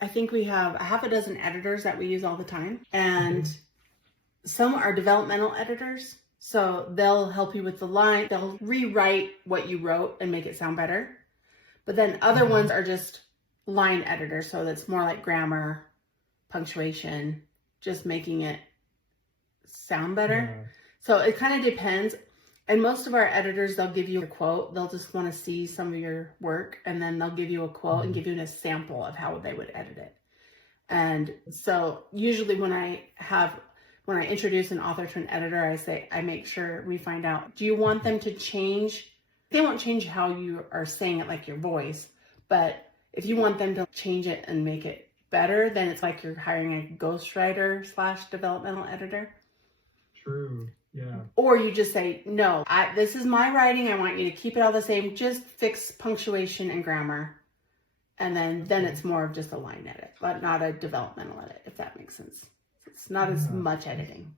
I think we have a half a dozen editors that we use all the time, and some are developmental editors. So they'll help you with the line. They'll rewrite what you wrote and make it sound better. But then other ones are just line editors. So that's more like grammar, punctuation, just making it sound better. Yeah. So it kind of depends. And most of our editors, they'll give you a quote. They'll just want to see some of your work, and then they'll give you a quote and give you a sample of how they would edit it. And so usually when I introduce an author to an editor, I make sure we find out, do you want them to change? They won't change how you are saying it, like your voice, but if you want them to change it and make it better, then it's like you're hiring a ghostwriter / developmental editor. True. Yeah. Or you just say, no, this is my writing. I want you to keep it all the same. Just fix punctuation and grammar. And then it's more of just a line edit, but not a developmental edit, if that makes sense. It's not as much editing.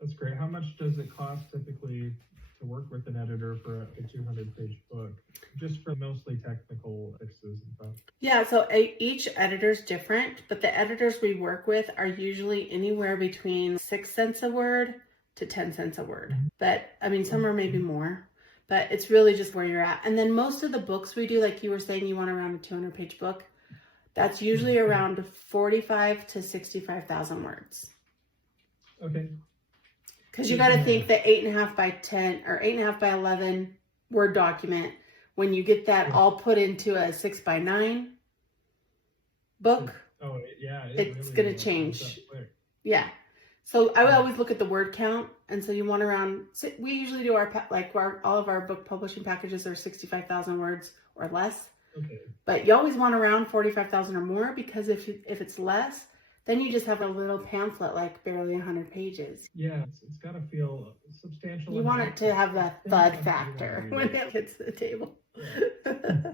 That's great. How much does it cost typically to work with an editor for a 200-page book, just for mostly technical fixes and stuff? Yeah, so each editor is different, but the editors we work with are usually anywhere between 6 cents a word to 10 cents a word. But I mean, some are maybe more, but it's really just where you're at. And then most of the books we do, like you were saying, you want around a 200-page book, that's usually around 45 to 65,000 words. Okay. Because you got to think that 8.5 by 10 or 8.5 by 11 Word document, when you get that all put into a 6 by 9 book, it's really going to change. Yeah. So I would always look at the word count. And so you want around, we usually do all of our book publishing packages are 65,000 words or less. Okay. But you always want around 45,000 or more, because if it's less, then you just have a little pamphlet, like barely 100 pages. Yeah, it's got to feel substantial. You want it to have that thud factor when it hits the table. Yeah.